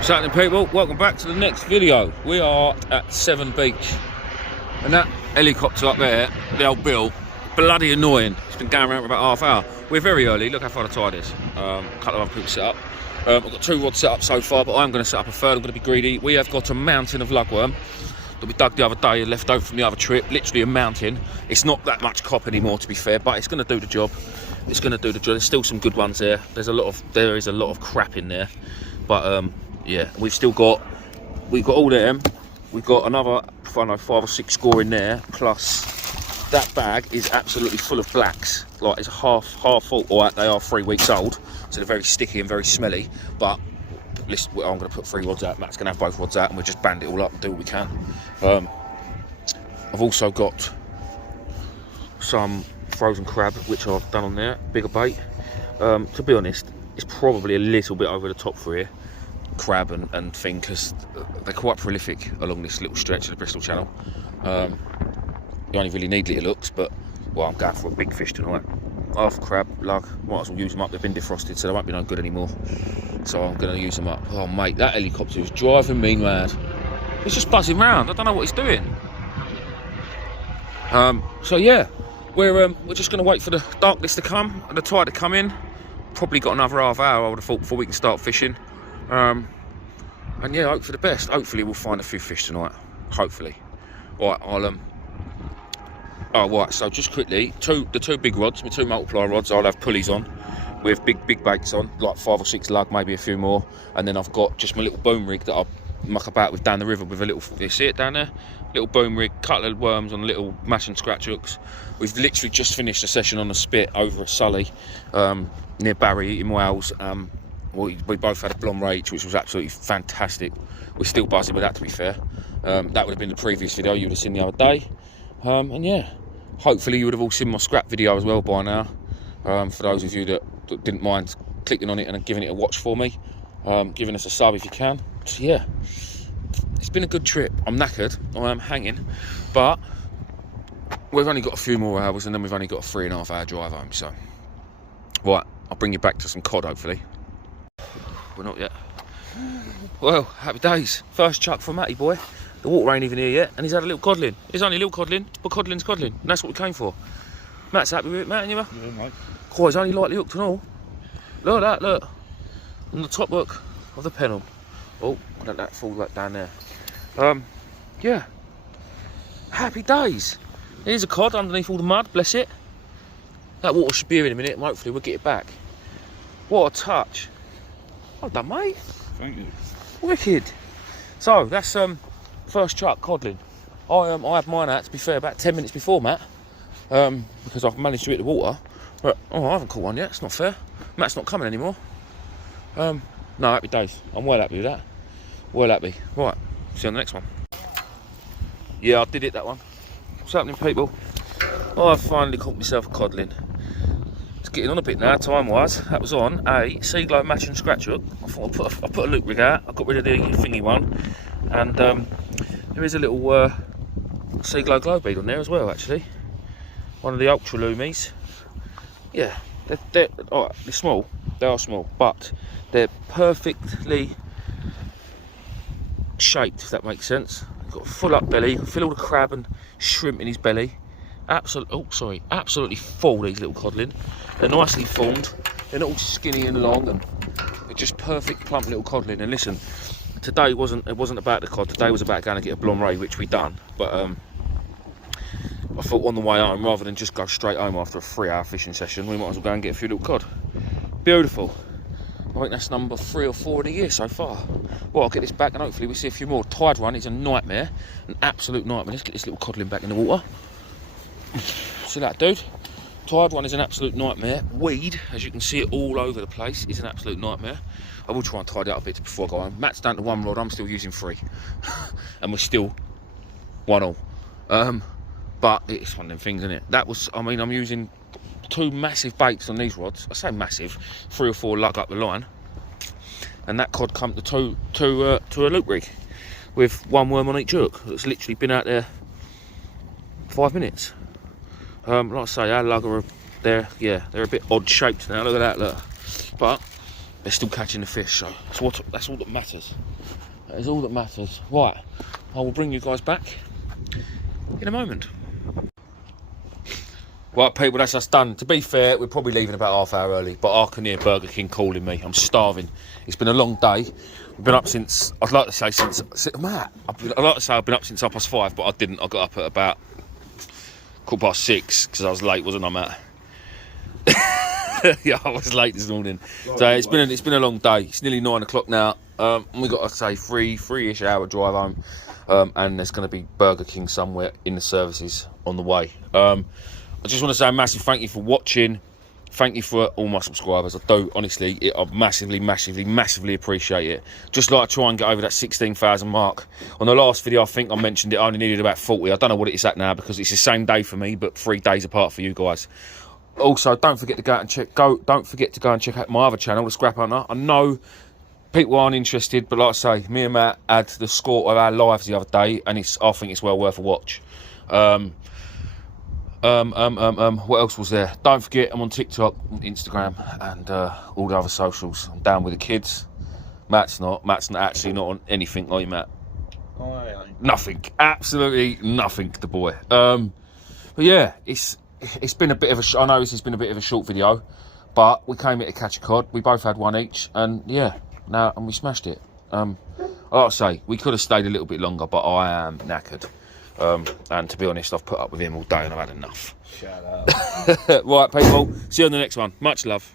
What's happening, people? Welcome back to the next video. We are at Severn Beach, and that helicopter up there, the old Bill, bloody annoying. It's been going around for about half hour. We're very early. Look how far the tide is. A couple of other people set up. I've got 2 rods set up so far, but I'm going to set up a third. I'm going to be greedy. We have got a mountain of lugworm that we dug the other day, left over from the other trip. Literally a mountain. It's not that much cop anymore, to be fair, but it's going to do the job. It's going to do the job. There's still some good ones there. There is a lot of crap in there, but yeah, we've got all them. We've got another, I don't know, 5 or 6 score in there. Plus, that bag is absolutely full of blacks. Like, it's half full. All right, they are 3 weeks old, so they're very sticky and very smelly. But listen, I'm going to put 3 rods out. Matt's going to have both rods out, and we'll just band it all up and do what we can. I've also got some frozen crab, which I've done on there, bigger bait. To be honest, it's probably a little bit over the top for here. Crab and thing, because they're quite prolific along this little stretch of the Bristol Channel. You only really need little looks, but well, I'm going for a big fish tonight. Half crab, lug, might as well use them up. They've been defrosted, so they won't be no good anymore. So I'm going to use them up. Oh mate, that helicopter is driving me mad. He's just buzzing round. I don't know what he's doing. So yeah, we're just going to wait for the darkness to come and the tide to come in. Probably got another half hour, I would have thought, before we can start fishing. And yeah, hope for the best. Hopefully we'll find a few fish tonight. Hopefully. All right, oh right, so just quickly, the 2 big rods, my 2 multiply rods, I'll have pulleys on with big baits on, like 5 or 6 lug, maybe a few more. And then I've got just my little boom rig that I'll muck about with down the river with a little, you see it down there? Little boom rig, couple of worms on little mash and scratch hooks. We've literally just finished a session on a spit over at Sully, near Barry in Wales. We both had a blonde rage, which was absolutely fantastic. We're still buzzing with that, to be fair. That would have been the previous video you would have seen the other day. And yeah, hopefully you would have all seen my scrap video as well by now. For those of you that didn't mind clicking on it and giving it a watch for me, giving us a sub if you can. So yeah, it's been a good trip. I'm knackered, I am hanging, but we've only got a few more hours, and then we've only got a 3.5 hour drive home. So right, I'll bring you back to some cod hopefully. We're not yet. Well, happy days. First chuck for Matty boy. The water ain't even here yet, and he's had a little codlin. It's only a little codlin, but codlin's codlin, and that's what we came for. Matt's happy with it, Matt, and you? Yeah, mate. Oh, he's only lightly hooked and all. Look at that, look. On the top hook of the pennel. Oh, let that fall right down there. Yeah. Happy days. Here's a cod underneath all the mud, bless it. That water should be here in a minute, and hopefully we'll get it back. What a touch. Well done, mate. Thank you. Wicked. So that's first chuck codlin. I had mine out, to be fair, about 10 minutes before Matt, because I've managed to hit the water. But I haven't caught one yet. It's not fair. Matt's not coming anymore. No, happy days. I'm well happy with that. Well happy. Right, see you on the next one. Yeah, I did it, that one. What's happening, people? I've finally caught myself a codlin. It's getting on a bit now, time-wise. That was on a Seaglow match and scratch hook. I thought I put a loop rig out. I got rid of the thingy one, and there is a little Seaglow glow bead on there as well, actually. One of the Ultra Lumis. Yeah, they're small. They are small, but they're perfectly shaped, if that makes sense. Got a full-up belly. You can feel all the crab and shrimp in his belly. Absolutely full, these little codlin. They're nicely formed. They're not all skinny and long, and they're just perfect plump little codlin. And listen, today it wasn't about the cod. Today was about going to get a blonde ray, which we done. But I thought on the way home, rather than just go straight home after a 3-hour fishing session, we might as well go and get a few little cod. Beautiful. I think that's number 3 or 4 in a year so far. Well, I'll get this back and hopefully we'll see a few more. Tide run is a nightmare, an absolute nightmare. Let's get this little codlin back in the water. See that, dude? Tide run is an absolute nightmare. Weed, as you can see it all over the place, is an absolute nightmare. I will try and tidy up a bit before I go home. Matt's down to 1 rod, I'm still using 3. And we're still 1-all. But it's one of them things, isn't it? That was, I mean, I'm using 2 massive baits on these rods. I say massive, 3 or 4 lug up the line. And that cod come to a loop rig with 1 worm on each hook. It's literally been out there 5 minutes. Like I say, our lug are they're a bit odd shaped now. Look at that, look. But they're still catching the fish, so that's all that matters. That is all that matters. Right, I will bring you guys back in a moment. Right, people, that's us done. To be fair, we're probably leaving about half hour early, but I can hear Burger King calling me. I'm starving. It's been a long day. We've been up since, I'd like to say Matt, I'd like to say I've been up since 5:30, but I didn't. I got up at about 6:15 because I was late, wasn't I, Matt? Yeah, I was late this morning. So it's been a long day. It's nearly 9 o'clock now. We got to say three-ish hour drive home, and there's going to be Burger King somewhere in the services on the way. I just want to say a massive thank you for watching. Thank you for all my subscribers. I do, honestly, I massively appreciate it. Just like to try and get over that 16,000 mark. On the last video, I think I mentioned it, I only needed about 40. I don't know what it is at now because it's the same day for me, but 3 days apart for you guys. Also, don't forget to go out and check out my other channel, The Scrap Hunter. I know people aren't interested, but like I say, me and Matt had the score of our lives the other day, and I think it's well worth a watch. What else was there? Don't forget, I'm on TikTok, Instagram, and all the other socials. I'm down with the kids. Matt's not actually not on anything, like Matt. Nothing, absolutely nothing. The boy. But yeah, it's been a bit of a. I know this has been a bit of a short video, but we came here to catch a cod. We both had one each, and yeah, and we smashed it. Like I say, we could have stayed a little bit longer, but I am knackered. And to be honest, I've put up with him all day and I've had enough. Shut up. Right, people. See you on the next one. Much love.